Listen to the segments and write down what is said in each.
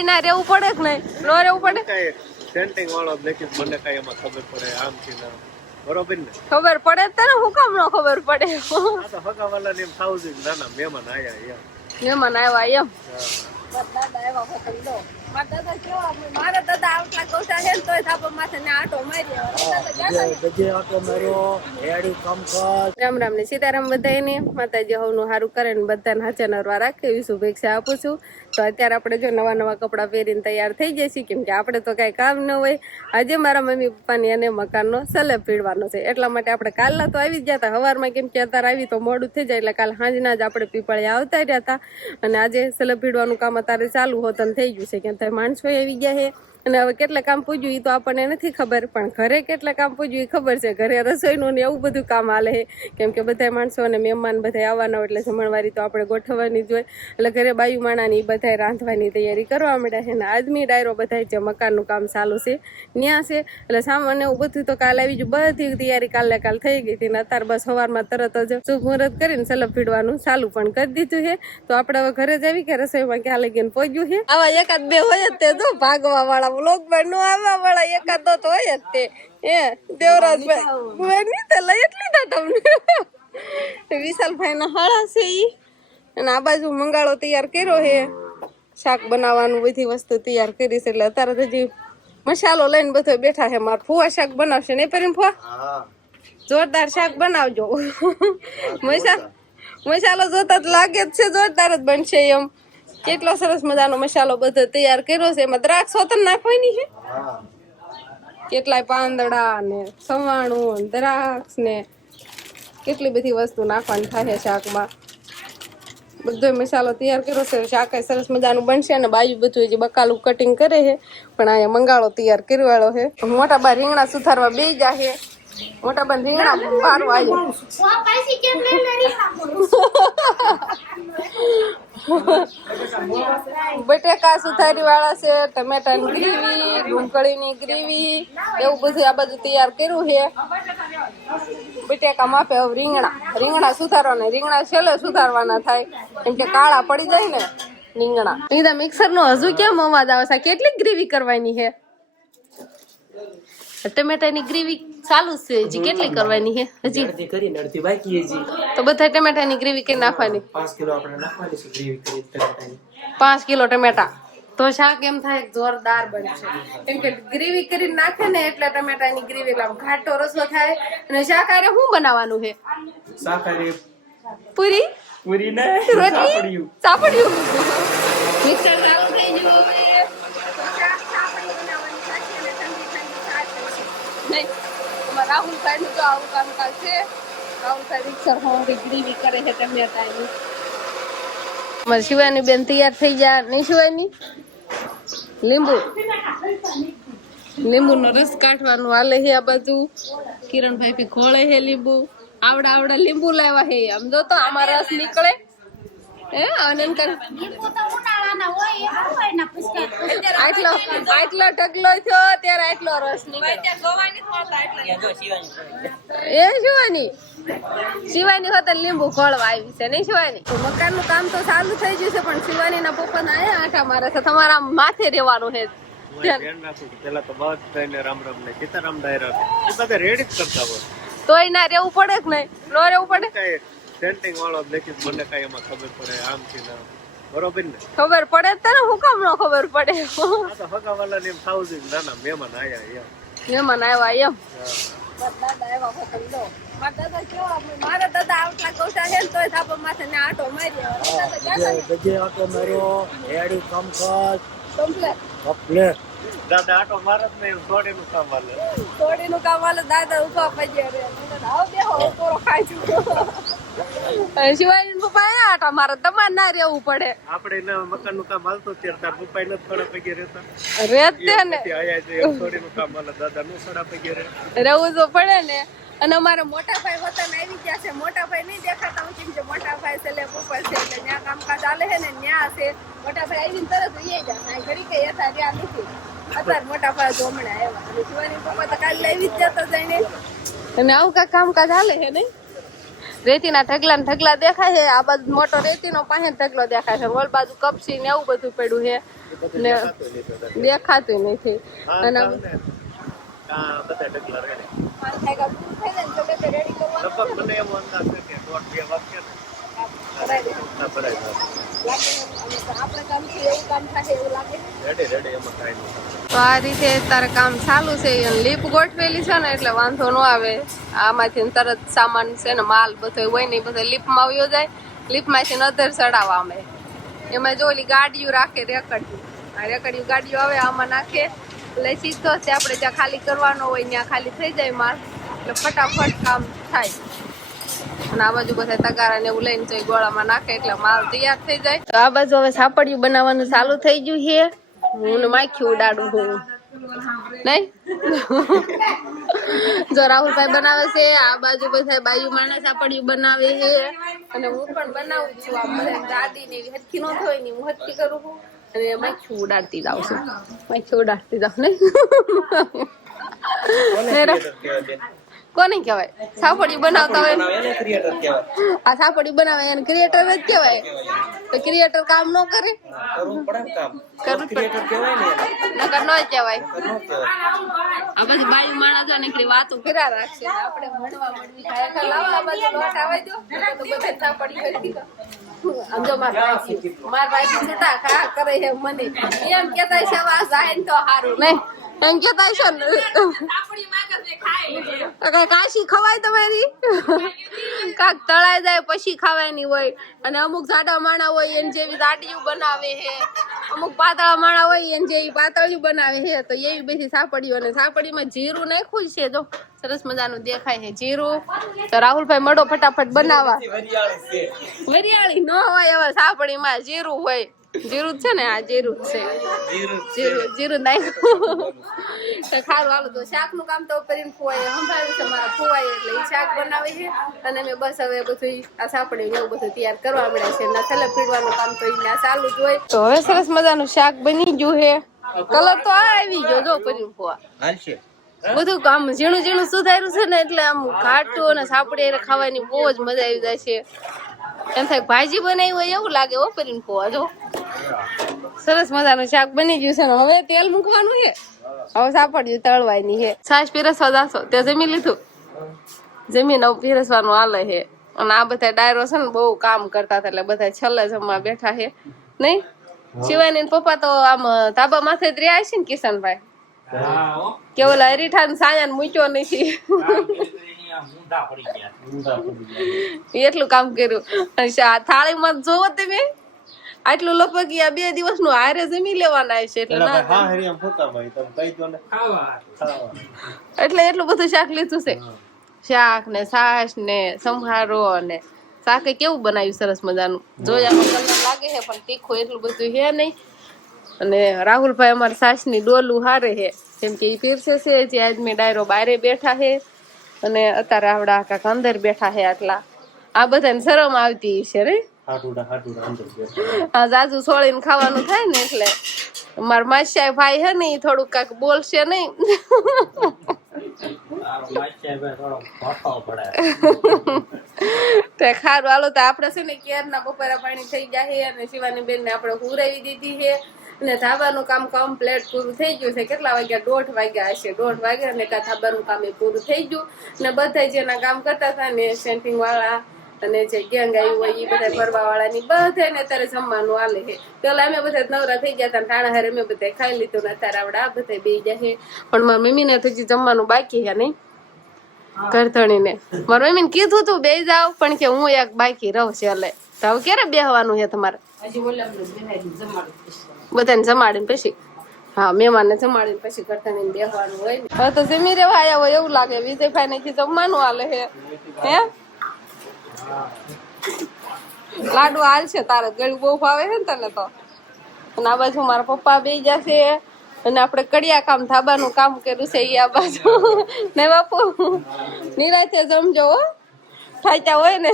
તોય ના રહેવું પડે કે નહીં? ન રહેવું પડે? કઈ સેન્ટિંગ વાળો દેખી મને કઈ એમાં ખબર પડે આમ થી ના બરોબર ને? ખબર પડે તને હું કામ ન ખબર પડે? આ તો હગાવાલા ને એમ થાવું જોઈએ નાના મહેમાન આયા એમ. મહેમાન આવ્યા એમ. હા. દાદા આવ્યા વખત દો. મારા દાદા કેવા મારા દાદા આટલા ગોસા હે ને તોય થાપા માથે ને આટો મારી રામ રામ ને સીતારામ બધાને માતાજી હવનું સારું કરે ને બધાને હાચા નરવા રાખે એવી શુભેચ્છા આપું છું. તો અત્યારે આપણે જો નવા નવા કપડાં પહેરીને તૈયાર થઈ જઈએ છીએ કેમ કે આપણે તો કઈ કામ ન હોય. આજે મારા મમ્મી પપ્પાની અને મકાનનો સલેબ પીડવાનો છે એટલા માટે આપણે કાલના તો આવી જ ગયા હતા સવારમાં કેમ કે અત્યારે આવી તો મોડું થઈ જાય એટલે કાલ સાંજના જ આપણે પીપળિયા આવતા રહ્યા હતા અને આજે સલેબ પીડવાનું કામ અત્યારે ચાલુ હોતન થઈ ગયું છે કેમ કે માણસો આવી ગયા છે અને હવે કેટલા કામ પૂજ્યું એ તો આપણને નથી ખબર પણ ઘરે કેટલા કામ પૂજ્યું એ ખબર છે. ઘરે રસોઈનું ને એવું બધું કામ હાલે છે કેમ કે બધા માણસો અને મહેમાન બધા આવવાના હોય એટલે જમણવારી તો આપણે ગોઠવવાની જ હોય એટલે ઘરે બાયુ માણાની બધા રાંધવાની તૈયારી કરવા માંડ્યા છે અને આદમી ડાયરો બધા જે મકાનનું કામ ચાલુ છે ત્યાં છે એટલે સામાન્ય એવું બધું તો કાલ આવી ગયું બધી તૈયારી કાલે કાલ થઈ ગઈ હતી ને અત્યારે બસ સવારમાં તરત જ શુભ મુહૂર્ત કરીને સલબ પીડવાનું ચાલુ પણ કરી દીધું છે. તો આપણે હવે ઘરે જ આવી કે રસોઈમાં ક્યાં લગીને પહોંચ્યું છે આવા એકાદ બે હોય જ તે જો ભાગવા વાળા લોક પણ નો આવવા વાળા એકાદ તો હોય જ તે દેવરાજભાઈ ની તો લઈ જ લીધા તમને વિશાલભાઈ ના હાળા છે ઈ અને આ બાજુ મંગાળો તૈયાર કર્યો છે શાક બનાવવાનું બધી વસ્તુ તૈયાર કરી છે એટલે અત્યારે હજી મસાલો લઈને બધો બેઠા છે. મારા ફુવા શાક બનાવશે ને પરીને ફુવા જોરદાર શાક બનાવજો. મસાલો જોતા જ લાગે જ છે જોરદાર જ બનશે એમ. કેટલો સરસ મજાનો મસાલો બધો તૈયાર કર્યો છે એમાં દ્રાક્ષ હોતન નાખવાની છે કેટલાય પાંદડા ને સવાણું દ્રાક્ષ ને કેટલી બધી વસ્તુ નાખવાની થાય શાકમાં. બધો મસાલો તૈયાર કર્યો છે શાક સરસ મજાનું બનશે અને બાજુ બધું જે બકાલું કટિંગ કરે છે પણ અહીંયા મંગાળો તૈયાર કરવાળો છે. મોટા બા રીંગણા સુધારવા બે જા છે. મોટા બા રીંગણા બારવા આવ્યો બટેકા સુધારી વાળા છે ટમેટાની ગ્રેવી ડુંગળીની ગ્રેવી એવું બધું આ બધું તૈયાર કર્યું છે. બટેકા માપે હવે રીંગણા સુધારવા ને રીંગણા છેલ્લે સુધારવાના થાય કેમ કે કાળા પડી જાય ને રીંગણા. મિક્સર નો હજુ કેમ અવાજ આવે છે? કેટલી ગ્રેવી કરવાની છે? ટમેટાની ગ્રેવી ચાલુ છે હજી કેટલી કરવાની છે? હજી અડધી બાકી છે તો બધા ટમેટાની ગ્રેવી કરી નાખવાની. 5 કિલો આપણે નાખવાની છે ગ્રેવી કરી ટમેટાની 5 કિલો ટમેટા તો શાક એમ થાય જોરદાર બનશે કેમ કે ગ્રેવી કરીને નાખે ને એટલે ટમેટાની ગ્રેવી એટલે ઘાટો રસો થાય. અને શાક આરે શું બનાવવાનું છે? શાકાહારી પૂરી ને રોટલી સાપડ્યું. મિક્સર ચાલુ થઈ ગયું હવે રાહુલ સાહેબ નું જો આવું કામકાજ છે. રાહુલ સાહેબ મિક્સર હોમથી ગ્રેવી કરે છે ટમેટાની. અમારી શિવાની બેન તૈયાર થઈ ગયા નહીં શિવાની? લીંબુનો રસ કાઢવાનું હાલે છે આ બાજુ. કિરણભાઈ ભી ખોળે છે લીંબુ. આવડા લીંબુ લાવ્યા છે આમ જો તો આમાં રસ નીકળે હે આનંદ કર આટલો ઢગલો થયો ત્યારે આટલો રસ નીકળે. એ શિવાની હોત લીંબુ ખોળવા આવી છે નહીં શિવાની? મકાન નું કામ તો ચાલુ થઈ ગયું છે પણ શિવાની ના પપ્પા ના આયા આટા મારે છે. તમારા માથે રહેવાનું છે પેલા તો બધાને રામ રામ ને સીતારામ ડાયરા એ બધા રેડી જ કરતા હોય તોય ના રહેવું પડે કે નહીં? ન રહેવું પડે? કઈ સેન્ટિંગ વાળો દેખી મને કઈ એમાં ખબર પડે આમ થી ના બરોબર ને? ખબર પડે તને હું કામ ન ખબર પડે? આ તો હગાવાલા ને એમ થાવું જોઈએ નાના મહેમાન આયા એમ. મહેમાન આવ્યા એમ. દાદા આવ્યા વખત દો. મારા દાદા કેવા મારા દાદા આટલા ગોસા હે ને તોય થાપા માથે ને આટો મારી દાદા આટો મારે જ નહીં થોડીનું કામ હાલે. થોડીનું કામ હાલે દાદા ઉભા પજ્યા રે બેહો કોરો ખાઈ છું. શિવાજી પપ્પા આયા આટા મારે તમારે ના રહેવું પડે. આપણે મકાન નું કામ હાલતું ત્યારે તાર પપ્પા ને થોડા પગે રહેતા રહેતે ને આયા છે થોડીનું કામ હાલે દાદા નું થોડા પગે રહે રહેવું તો પડે ને. અને અમારે મોટા ભાઈ વતન આવી ગયા છે. મોટા ભાઈ નહીં દેખાતા હું કેમ છે મોટા ભાઈ છે પપ્પા છે એટલે ત્યાં કામકાજ ચાલે છે ને ત્યાં છે. મોટા ભાઈ આવીને તરત ઉઈ જાય ઘડી કઈ હતા ત્યાં નથી. અત્યારે મોટા ભાઈ તો હમણાં આવ્યા અને શિવાની પપ્પા તો કાલે આવી જ જતા જઈને અને આવું કાંઈ કામકાજ હાલે છે નહીં. રેતીના ઢગલા દેખાય છે. આ બાજુ મોટો રેતીનો પાસે ઢગલો દેખાય છે. ઓલ બાજુ કપસી ને એવું બધું પડ્યું છે ને દેખાતું નથી અને બધા ડગલા રેડી પાંચ વાગ્યા પૂરું થઈ જાય ને તો બધે રેડી કરવાનું લગભગ મને એવો અંદાજ છે કે 1.5-2 વાગ્યા કરાવી દે. ના ભરાય જાય. લાગે અને આપણે કામથી એવું કામ થાય એવું લાગે. રેડી એમાં કાંઈ નહીં. તો આ રીતે તારે કામ ચાલુ છે લીપ ગોઠવેલી છે ને એટલે વાંધો ન આવે. આમાંથી તરત સામાન છે ને માલ બધો હોય ને બધો લીપમાં આવ્યો જાય. લીપમાંથી નદર ચડાવવા અમે એમાં જો ઓલી ગાડીઓ રાખે રેકડિયું. આ રેકડિયું ગાડીઓ આવે આમાં નાખે એટલે સીધો છે આપણે જ્યાં ખાલી કરવાનો હોય ત્યાં ખાલી થઈ જાય માલ એટલે ફટાફટ કામ થાય. અને આ બાજુ બધા તગારા ને એવું લઈને જઈ ગોળામાં નાખે એટલે માલ તૈયાર થઈ જાય. તો આ બાજુ હવે સાપડિયું બનાવવાનું ચાલુ થઈ ગયું છે. હું માખી ઉડાડું હું નહીં જો રાહુલભાઈ બનાવે છે. આ બાજુ બધા બાયુ માણસ સાપડિયું બનાવે છે અને હું પણ બનાવું છું. આ મને ગાડી ને એવી હરખી ન થાય ને હું હરખી કરું છું અને માખી ઉડાડતી જાઉં છું. માખી ઉડાડતી જાઉં નહીં કોને કહેવાય સાપડિયું બનાવતા હોય આ સાપડિયું બનાવે એને ક્રિએટર જ કહેવાય. તો ક્રિએટર કામ ન કરે નકર ન કહેવાય. આ બધી બાયું માણસ નીકળી વાતો કર્યા રાખશે આપણે ભણવા મળવી ખરેખર લાવો આ બાજુ લોટ આવે જો તો બધા સાપડિયું કરી દીધો. આમ જો મારા ભાઈ છૂટા ખા કરે છે મને એમ કેતા છે આ જાય ને તો સારું નહીં એમ કેતા છે ને કાશી ખવાય તમારી કાક તળાઈ જાય પછી ખાવાની હોય અને અમુક જાડા માણા હોય એને જેવી જાડિયું બનાવે છે. અમુક પાતળા માણા હોય એને જેવી પાતળિયું બનાવે છે. તો એવી બધી સાપડિયું અને સાપડીમાં જીરું નાખ્યું છે જો સરસ મજાનું દેખાય છે જીરું. તો રાહુલભાઈ મળો ફટાફટ બનાવવા. વરિયાળી ન હોય હવે સાપડીમાં જીરું હોય. જીરું છે ને આ જીરું છે જીરું નાખ્યું તો ખારું હાલું. તો શાક નું કામ તો કરીને ફુવાય સંભાળ્યું છે મારા ફુવાય એટલે એ શાક બનાવે છે અને મેં બસ હવે બધું આ સાપડી એવું બધું તૈયાર કરવા મળ્યા છે. ના થેલે પીડવાનું કામ તો એના ચાલુ જ હોય. તો હવે સરસ મજાનું શાક બની ગયું છે. કલર તો આ આવી ગયો જો કરીને ફુવા બધું કામ ઝીણું ઝીણું સુધાર્યું છે ને એટલે આમ ઘાટું અને સાપડી ખાવાની બહુ જ મજા આવી જાય છે. એમ થાય ભાજી બનાવી હોય એવું લાગે હો કરીને ફોવા જો સરસ મજાનું શાક બની ગયું છે ને હવે તેલ મૂકવાનું છે. હવે સાપડિયું તળવાની છે. છાશ પીરસવા જાશો ત્યાં જમી લીધું જમીન હવે પીરસવાનું હાલે છે. અને આ બધા ડાયરો છે ને બહુ કામ કરતા હતા એટલે બધા છેલ્લે જમવા બેઠા છે નહીં. શિવાની પપ્પા તો આમ ધાબા માથે જ રહ્યા છે ને કિશનભાઈ કે ઓલા હરીઠા સાયાને મૂક્યો નથી એટલું કામ કર્યું. થાળીમાં જોવો તમે આટલું લગભગ 2 દિવસનું હારે જમી લેવાના છે એટલે એટલે એટલું બધું શાક લીધું છે. શાક ને છાશ ને સંભારો ને શાકે કેવું બનાવ્યું સરસ મજાનું જોયા કલર લાગે છે પણ તીખું એટલું બધું છે નહીં. અને રાહુલભાઈ અમારા સાસ ની ડોલું હારે છે કેમ કે પીરસે છે જે આદમી ડાયરો બારે બેઠા છે અને અત્યારે આવડા કાક અંદર બેઠા છે. આટલા આ બધાને શરમ આવતી છે ને જાજુ સોળીને ખાવાનું થાય ને એટલે મારા માસિયા ભાઈ છે ને એ થોડુંક કાક બોલશે નહીં તે ખારું હાલો તો આપડે છે ને કેરના બપોરા પાણી થઈ જાય અને શિવાની બેન ને આપડે હુરાવી દીધી છે અને ધાબાનું કામ કમ્પ્લીટ પૂરું થઈ ગયું છે. કેટલા વાગ્યા 1:30 વાગ્યા હશે 1:30 વાગ્યા ને ધાબાનું કામ એ પૂરું થઈ ગયું. અને બધા જેના કામ કરતા હતા ને સેન્ટિંગ વાળા અને જે ગેંગ આવ્યું હોય એ બધા ફરવા વાળા ની બધા ને અત્યારે જમવાનું હાલે છે. પેલા અમે બધા નવરા થઈ ગયા હતા ટાણા હારે અમે બધા ખાઈ લીધું ને અત્યારે આવડે આ બધા બે જાય છે. પણ મારી મમ્મી ને હજી જમવાનું બાકી છે નહીં ઘરધણી ને. મારી મમ્મી ને કીધું તું બે જાવ પણ કે હું એક બાકી રહું છે એટલે તો હવે ક્યારે બેહવાનું છે તમારે બધાને જમાડીને પછી હા મહેમાનને જમાડીને પછી ઘરધણી બેહવાનું હોય ને. હવે તો જમી રેવા આવ્યા હોય એવું લાગે. વિજયભાઈ ને જમવાનું હાલે છે હે લાડુ હાલ છે તારે ગળ્યું બહુ ભાવે છે ને તને તો. અને આ બાજુ મારા પપ્પા બે જશે અને આપણે કડિયા કામ ધાબાનું કામ કર્યું છે એ આ બાજુ ને બાપુ નિરાતે જમજો હો થાક્યા હોય ને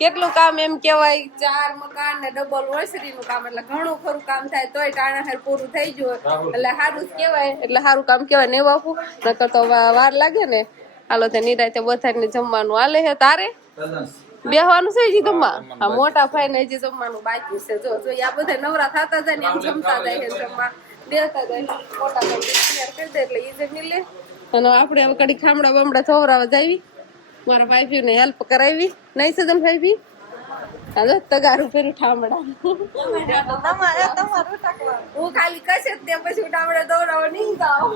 કેટલું કામ એમ કેવાય 4 મકાન ને ડબલ વસરી નું કામ એટલે ઘણું ખરું કામ થાય તોય ટાણા પૂરું થઈ ગયું એટલે સારું જ કેવાય. એટલે સારું કામ કેવાય ને બાપુ નકર તો વાર લાગે ને. હાલો તે નિરાતે બધાને જમવાનું હાલે છે. તારે બેહવાનું છે હજી જમવા આ મોટા ભાઈ ને હજી જમવાનું બાકી છે જો આ બધા નવરા થતા જાય ને એમ જમતા જાય છે જમવા દેતા જાય મોટા ભાઈ તૈયાર કરી દે એટલે ઈ જમી લે અને આપણે હવે કડી ખામડા બમડા થોવરાવા જાવી મારા ભાઈ ને હેલ્પ કરાવી નહીં સજન ભાઈ હાલો તગારું ફેરું ઠામડા હું ખાલી કશે તે પછી ઠામડા દોરાવો નહીં જાવ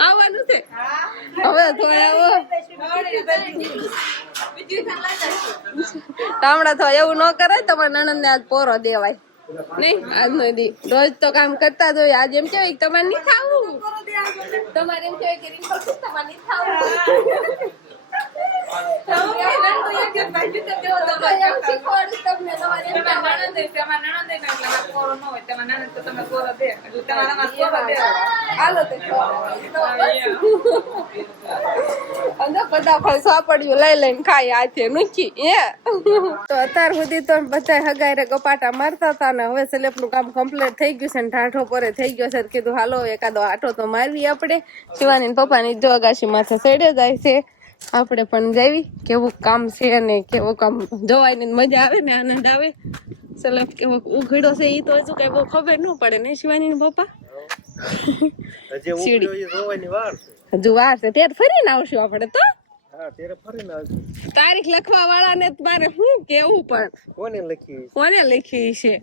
આવવાનું છે હવે થોડા ઠામડા તો એવું ન કરાય તમારા નણંદ ને આજ પોરો દેવાય નહીં આજનો દી રોજ તો કામ કરતા જ હોય આજે એમ કેવાય તમારે નહીં ખાવું તમારે એમ કેવાય કે તમારે નહીં ખાવું બધા ફળ સાપડ્યું લઈ લઈને ખાઈ હાથે નુખી તો અત્યાર સુધી તો બધા હગાઈ ગપાટા મારતા હતા ને હવે સ્લેબ નું કામ કમ્પ્લીટ થઈ ગયું છે ને ઢાઢો પરે થઈ ગયો છે કીધું હાલો એકાદો આટો તો મારવી આપણે શિવાની પપ્પાની જો અગાશી માથે ચડે જાય છે આપણે પણ જાવી કેવું કામ છે અને કેવું કામ જોવાની મજા આવે ને આનંદ આવે સ્લેબ કેવો ઉઘડો છે ઈ તો હજુ કઈ બહુ ખબર ન પડે ને શિવાની પપ્પા હજુ વાર છે ત્યારે ફરીને આવશું આપણે તો તારીખ લખવા વાળા ને મારે શું કેવું પણ કોને લખી છે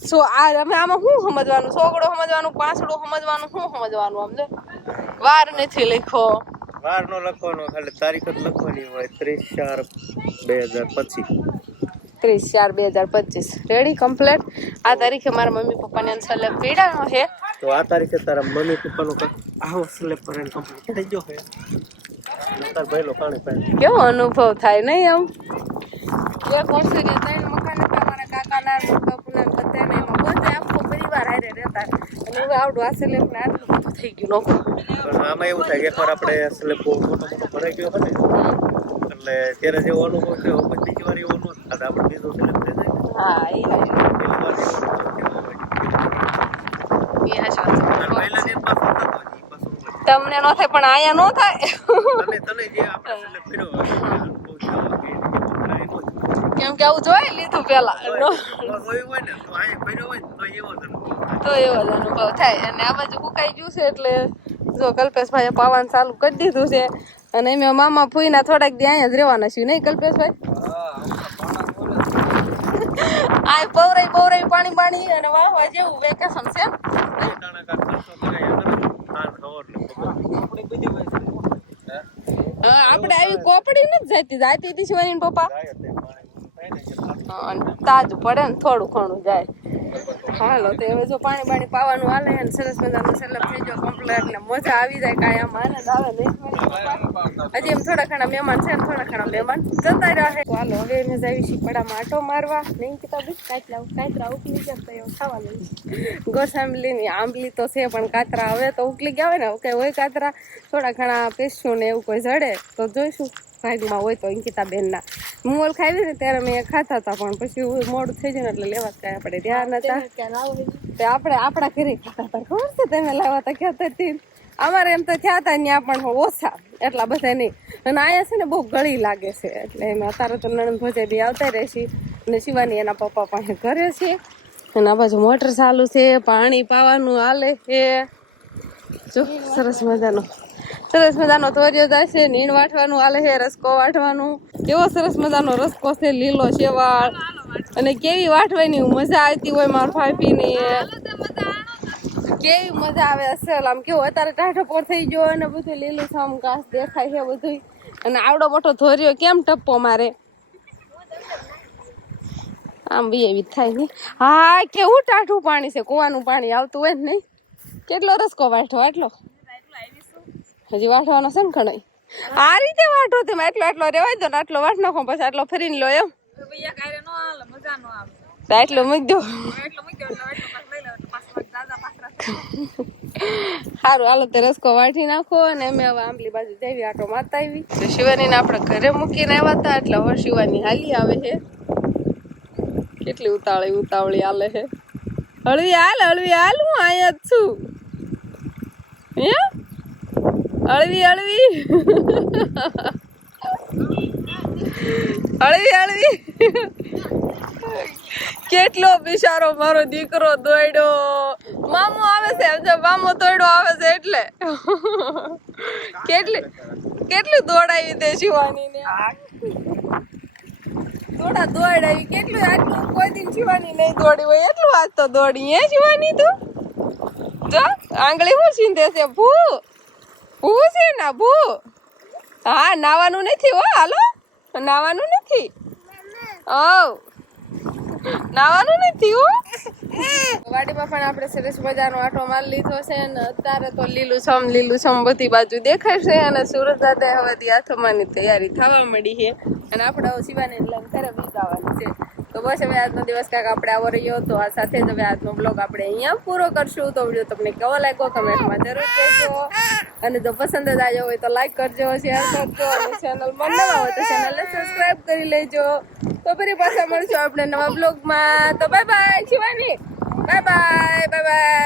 સો આ અમે આમાં શું સમજવાનું સોગડો સમજવાનું પાંસડો સમજવાનું શું સમજવાનું સમજે વાર નથી લખો વાર નો લખવાનો ખાલી તારીખ જ લખવાની હોય 30/4/2025 30/4/2025 રેડી કમ્પ્લીટ આ તારીખે મારા મમ્મી પપ્પાને સ્લેબ પીડાનો છે તો આ તારીખે તારા મમ્મી પપ્પાનો આવો સ્લેબ કરીને કમ્પ્લીટ થઈ ગયો છે તાર ભાઈલો પાણી પાણી કેવો અનુભવ થાય નહીં આમ એક વર્ષે જે ત્રણ મકાન હતા મારા કાકાના બાપુના બધાને એમાં બધે આખો પરિવાર હારે રહેતા અને હવે આવડું આ સ્લેબ ને આટલું બધું થઈ ગયું નોખું આમાં એવું થાય કે એકવાર આપણે સ્લેબ બહુ મોટો ભરાઈ ગયો હોય ને એટલે ત્યારે જેવો અનુભવ છે બીજી વાર એવો ન થાય આપણે બીજો સ્લેબ થઈ જાય હા એ તમને નો થાય પણ આયા નો થાય તને જે આપણે સ્લેબ કર્યો કેમ કે આવું જોઈ લીધું પેલા તો એવો જ અનુભવ થાય અને આ બાજુ ફૂકાઈ ગયું છે એટલે જો કલ્પેશભાઈ પાવાનું ચાલુ કરી દીધું છે અને અમે મામા ફૂઈના થોડાક દી અહીંયા જ રહેવાના છીએ નહીં કલ્પેશભાઈ આ પવરાઈ પાણી અને વાહવા જેવું વેકેશન છે આપણે આવી કોપડી નથી જતી હતી શિવાની પપ્પા તાજું પડે ને થોડું ઘણું જાય હાલો તો હવે જો પાણી પાવાનું હાલે ને સરસ મજાનો સેલઅપ થઈ ગયો કમ્પ્લીટ ને મજા આવી જાય કાંઈ આમ આનંદ આવે નહીં હજી એમ થોડા ઘણા મહેમાન છે ને થોડા ઘણા મહેમાન જતા રહે તો હાલો હવે એને જાવી શીપડામાં આટો મારવા નહીં કીધા બી કાતરા ઉકલી ગયા તો એવું ખાવા લઈ ગોસાંબલીની આંબલી તો છે પણ કાતરા હવે તો ઉકલી ગયા હોય ને કઈ હોય કાતરા થોડા ઘણા પેસ્યું ને એવું કોઈ જડે તો જોઈશું ભાગમાં હોય તો અંકિતાબેનના મોલ ખાવી ને ત્યારે મેં ખાતા હતા પણ પછી મોડું થઈ જાય ને એટલે લેવા કાંઈ આપણે ધ્યાન હતા તે આપણે આપણા ઘરે ખાતા હતા ખબર છે તમે લાવવા હતા ખેતરથી અમારે એમ તો થયા હતા ત્યાં પણ ઓછા એટલા બધા નહીં અને અહીંયા છે ને બહુ ગળી લાગે છે એટલે એમાં અત્યારે તો નણંદ ભોજે બી આવતા રહેશે અને શિવાની એના પપ્પા પાસે ઘરે છે અને આ બાજુ મોટર ચાલુ છે પાણી પાવાનું હાલે છે જો સરસ મજાનો તોર્યો જાય છે નીણ વાટવાનું હાલે છે રસકો વાટવાનું કેવો સરસ મજાનો રસકો છે લીલો શેવાળ અને કેવી વાટવાની મજા આવતી હોય મારા ભાભીની કેવી મજા આવે અસલ આમ કેવું અત્યારે ટાઢો પોર થઈ ગયો અને બધું લીલું સામ ઘાસ દેખાય છે બધું અને આવડો મોટો ધોર્યો કેમ ટપ્પો મારે આમ બી એવી થાય નહીં હા કેવું ટાઢું પાણી છે કુવાનું પાણી આવતું હોય ને નહીં કેટલો રસકો વાટો આટલો હજી વાટવાનો છે ને ઘણા આ રીતે વાટો તમે એટલો રેવાય દો ને આટલો વાટ નાખો પછી આટલો ફરીને લો એમ આટલો મૂકી દો સારું હાલો તે રસકો વાટી નાખો અને અમે હવે આંબલી બાજુ જઈએ આટો મારતા આવી શિવાની ને આપણે ઘરે મૂકીને આવ્યા હતા એટલે હવે શિવાની હાલી આવે છે કેટલી ઉતાવળી હાલે છે હળવી હાલ હું અહીંયા જ છું હળવી હળવી હળવી કેટલો બિચારો મારો દીકરો દોડ્યો. મામો આવે છે, જો મામો દોડ્યો આવે છે એટલે કેટલું દોડાવી દે શિવાની ને. દોડાવી કેટલું, આટલું કોઈ દિન શિવાની નહીં દોડી હોય એટલું આજ તો દોડી. હે શિવાની તું જો આંગળી હું સીંધે છે. ભૂ છે ને ભૂ. હા નાવાનું નથી હો, હાલો નાવાનું નથી. નાવાનું નથી હો. વાડીમાં પણ આપણે સરસ મજાનો આટો મારી લીધો છે અને અત્યારે તો લીલુંછમ બધી બાજુ દેખાય છે અને સુરત દાદા હવે હાથોમાંની તૈયારી થવા મળી છે અને આપણે હવે શિવાની લઈને ઘરે બીજાવાની છે. તો બસ હવે આજનો દિવસ કાંઈક આપણે આવો રહ્યો. તો આ સાથે જ હવે આજનો બ્લોગ આપણે અહીંયા પૂરો કરશું. તો વિડીયો તમને કેવો લાગ્યો કમેન્ટમાં જરૂર કહેજો અને જો પસંદ જ આવ્યો હોય તો લાઈક કરજો, શેર કરજો અને ચેનલમાં નવા હોય તો ચેનલને સબસ્ક્રાઈબ કરી લેજો. તો ફરી પાછા મળશું આપણે નવા બ્લોગમાં. તો bye bye Shivani, bye bye.